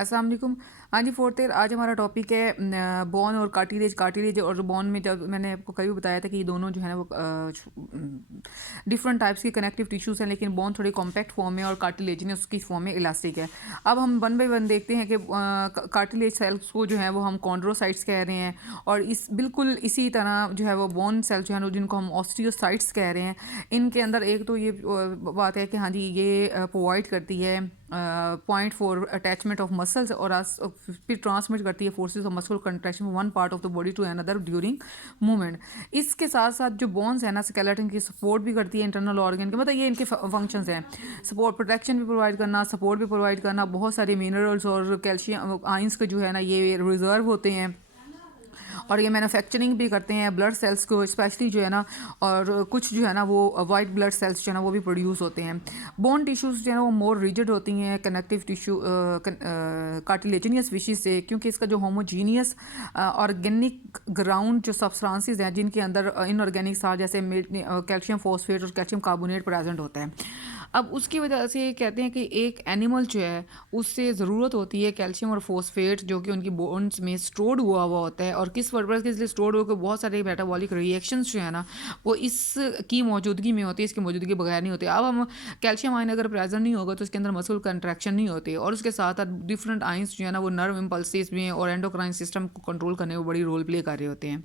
अस्सलाम वालेकुम। हाँ जी, फोर्थ ईयर। आज हमारा टॉपिक है बोन और कार्टिलेज। कार्टिलेज और बोन में जब मैंने आपको कभी बताया था कि ये दोनों जो है ना वो डिफरेंट टाइप्स के कनेक्टिव टिश्यूज़ हैं, लेकिन बोन थोड़ी कॉम्पैक्ट फॉर्म में और कार्टिलेजिनस उसकी फॉर्म में इलास्टिक है। अब हम वन बाई वन देखते हैं कि कार्टिलेज सेल्स को जो है वो हम कॉन्ड्रोसाइट्स कह रहे हैं, और इस बिल्कुल इसी तरह जो है वो बोन सेल्स जो है ना जिनको हम ऑस्टियोसाइट्स कह रहे हैं, इनके अंदर एक तो ये बात है कि हाँ जी ये प्रोवाइड करती है point for attachment of muscles, और फिर ट्रांसमिट करती है forces of muscular contraction one part of the body to another during movement. इसके साथ साथ जो बोन्स है ना स्केलेटन की सपोर्ट भी करती है इंटरनल ऑर्गन के, मतलब ये इनके फंक्शंस हैं। सपोर्ट, प्रोटेक्शन भी प्रोवाइड करना, सपोर्ट भी प्रोवाइड करना, बहुत सारे मिनरल्स और कैल्शियम आइंस के जो है ना ये रिजर्व होते हैं, और ये मैन्युफैक्चरिंग भी करते हैं ब्लड सेल्स को स्पेशली जो है ना, और कुछ जो है ना वो वाइट ब्लड सेल्स जो है ना वो भी प्रोड्यूस होते हैं। बोन टिश्यूज़ जो है ना वो मोर रिजिड होती हैं कनेक्टिव टिश्यू कार्टिलेजिनियस स्पीशीज से, क्योंकि इसका जो होमोजीनियस ऑर्गेनिक ग्राउंड जो सब्सटेंसेस हैं जिनके अंदर इनऑर्गेनिक सार जैसे कैल्शियम फॉस्फेट और कैल्शियम कार्बोनेट प्रेजेंट होता है। अब उसकी वजह से कहते हैं कि एक एनिमल जो है उससे ज़रूरत होती है कैल्शियम और फॉस्फेट जो कि उनकी बोन्स में स्टोर्ड हुआ हुआ होता है, और किस पर्पज़ के इसलिए स्टोर्ड होकर बहुत सारे मेटाबॉलिक रिएक्शंस जो है ना वो इसकी मौजूदगी में होती है, इसकी मौजूदगी बगैर नहीं होती। अब हम कैल्शियम आयन अगर प्रेजेंट नहीं होगा तो इसके अंदर मसल कंट्रैक्शन नहीं होती, और उसके साथ साथ डिफरेंट आइंस जो है ना वो नर्व इम्पल्सिस में और एंडोक्राइन सिस्टम को कंट्रोल करने में बड़ी रोल प्ले कर रहे होते हैं।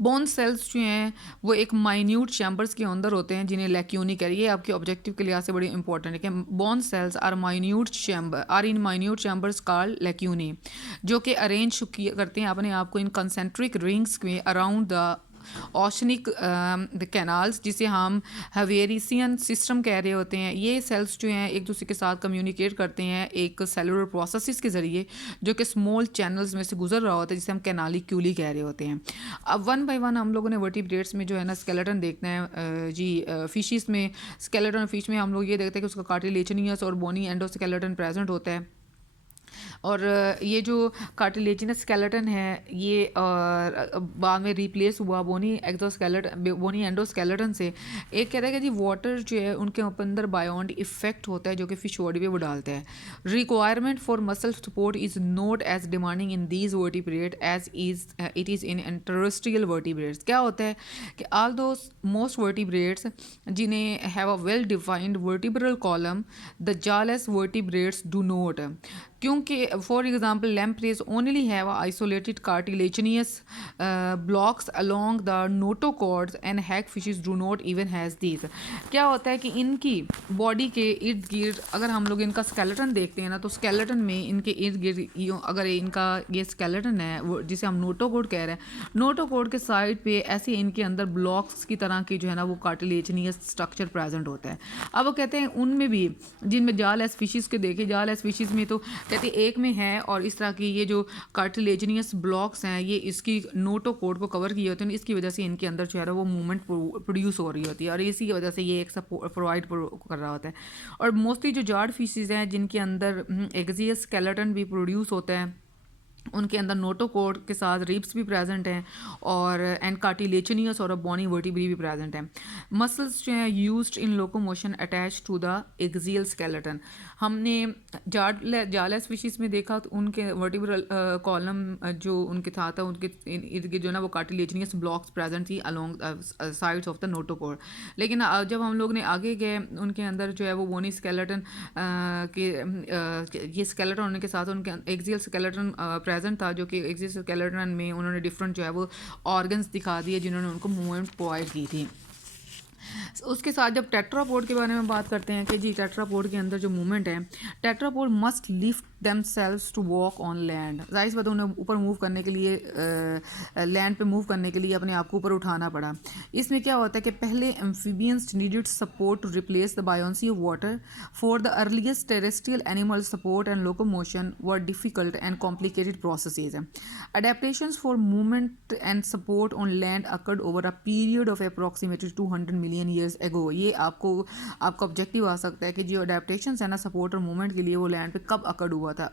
बोन सेल्स जो हैं वो एक माइन्यूट चैम्बर्स के अंदर होते हैं जिन्हें लैक्यूनी कह रही है। आपके ऑब्जेक्टिव के लिहाज से बड़ी इंपॉर्टेंट है कि bone cells are in minute chambers called lacunae, जो कि अरेंज करते हैं अपने आप को इन कंसेंट्रिक रिंग्स में around the oceanic the canals, जिसे हम हवेरिसियन सिस्टम कह रहे होते हैं। ये सेल्स जो हैं एक दूसरे के साथ कम्युनिकेट करते हैं एक सेलुलर प्रोसेसेस के ज़रिए, जो कि स्मॉल चैनल्स में से गुजर रहा होता है, जिसे हम कैनालिक्यूली कह रहे होते हैं। अब वन बाय वन हम लोगों ने वर्टिब्रेट्स में जो है ना स्केलेटन देखना है जी। फिशिस में स्केलेटन फिश में हम लोग ये देखते हैं कि उसका कार्टिलेजिनियस और बोनी एंडोस्केलेटन प्रेजेंट होता है, और ये जो कार्टिलेजिनस स्केलेटन है ये बाद में रिप्लेस हुआ बोनी एक्सोस्केलेटन बोनी एंडोस्केलेटन से। एक कह रहा है कि जी वाटर जो है उनके अंदर बायोंड इफेक्ट होता है जो कि फिश बॉडी पे वो डालते हैं। Requirement for muscle support is not as demanding in these vertebrate as is it is in terrestrial vertebrates. क्या होता है कि ऑल दो मोस्ट वर्टिब्रेट्स जिन्हें have a well defined vertebral column, the jawless vertebrates do not, क्योंकि for example lampreys only have isolated cartilaginous blocks along the notochords and hag fishes do not even has these. क्या होता है कि इनकी body के इर्द गिर्द अगर हम लोग इनका स्केलेटन देखते हैं ना, तो स्केलेटन में इनके इर्द गिर्द अगर इनका ये स्केलेटन है वो जिसे हम नोटोकॉर्ड कह रहे हैं, नोटोकॉर्ड के साइड पे ऐसे इनके अंदर ब्लॉक्स की तरह की जो है ना वो कार्टिलेजिनियस स्ट्रक्चर प्रेजेंट होता है। अब वो कहते हैं उनमें भी जिनमें जाल एस फिशेस के देखे, जाल एस फिशेस में तो कहते एक में है, और इस तरह की ये जो कार्टिलेजिनियस ब्लॉक्स हैं ये इसकी नोटोकॉर्ड को कवर किए होते हैं, इसकी वजह से इनके अंदर जो है वो मूवमेंट प्रोड्यूस हो रही होती है, और इसी की वजह से ये एक सपोर्ट प्रोवाइड कर रहा होता है। और मोस्टली जो जार्ड फिशेस हैं जिनके अंदर एक्सियल स्केलेटन भी प्रोड्यूस होता है, उनके अंदर नोटोकॉर्ड के साथ रिब्स भी प्रेजेंट हैं, और एंड कार्टिलेजिनियस और बोनी वर्टिब्री भी प्रेजेंट हैं। मसल्स जो हैं used in locomotion attach to the axial skeleton. हमने जालेस फिशेस में देखा तो उनके वर्टिब्रल कॉलम जो उनके था उनके इर्द गिर्द जो है ना वो कार्टिलेजिनियस ब्लॉक्स प्रेजेंट थी along sides of the notochord. लेकिन जब हम लोग ने आगे गए उनके अंदर जो है वो बोनी स्केलेटन के ये स्केलेटन होने के साथ उनके एक्सियल स्केलेटन प्रेजेंट था, जो कि एक्सियल स्केलेटन में उन्होंने डिफरेंट जो है वो ऑर्गन्स दिखा दिए जिन्होंने उनको मूवमेंट प्रोवाइड की थी। उसके साथ जब टेट्रापोड के बारे में बात करते हैं कि जी टेट्रापोड के अंदर जो मूवमेंट है, tetrapod must lift themselves to walk on land. जाहिर सी बात है उन्हें ऊपर मूव करने के लिए लैंड पे मूव करने के लिए अपने आप को ऊपर उठाना पड़ा। इसमें क्या होता है कि पहले amphibians needed support to replace the buoyancy of water. For the earliest terrestrial animal support and locomotion were difficult and complicated processes. Adaptations for movement and support on land occurred over a period of approximately 200 million years ago। ये आपका objective आ सकता है कि जो adaptation है ना support और movement के लिए वो लैंड पे कब अकर्ड हुआ था,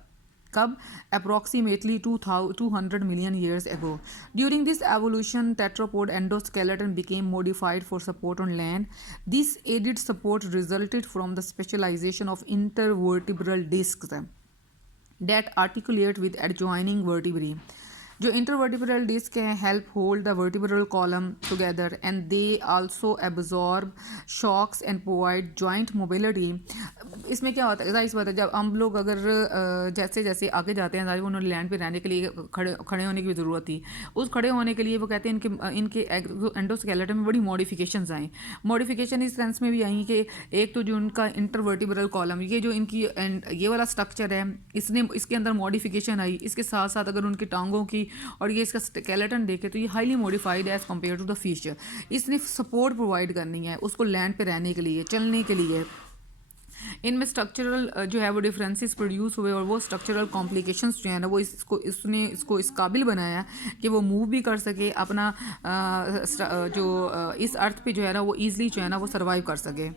कब? Approximately 200 million years ago. During this evolution, tetrapod endoskeleton became modified for support on land. This aided support resulted from the specialization of intervertebral discs, that articulate with adjoining vertebrae. जो intervertebral disc है help hold the vertebral column together and they also absorb shocks and provide joint mobility. इसमें क्या होता है, जाहिर सी बात है, जब हम लोग अगर जैसे जैसे आगे जाते हैं, उन्होंने लैंड पे रहने के लिए खड़े होने की ज़रूरत थी। उस खड़े होने के लिए वो कहते हैं इनके एंडोस्केलेटन में बड़ी मॉडिफिकेशंस आई। मॉडिफिकेशन इस सेंस में भी आई कि एक तो जो उनका इंटरवर्टिब्रल कॉलम, ये जो इनकी ये वाला स्ट्रक्चर है, इसके अंदर मॉडिफिकेशन आई। इसके साथ साथ अगर उनकी टांगों की और ये इसका स्केलेटन देखे तो ये हाईली मॉडिफाइड है as compare to the fish. इसने सपोर्ट प्रोवाइड करनी है उसको लैंड पे रहने के लिए, चलने के लिए। इनमें स्ट्रक्चरल जो है वो डिफरेंसेस प्रोड्यूस हुए और वो स्ट्रक्चरल कॉम्प्लिकेशंस जो है ना वो इसको इस काबिल बनाया कि वो मूव भी कर सके, अपना जो इस अर्थ पे जो है ना वो ईजिली जो है ना वो सर्वाइव कर सके।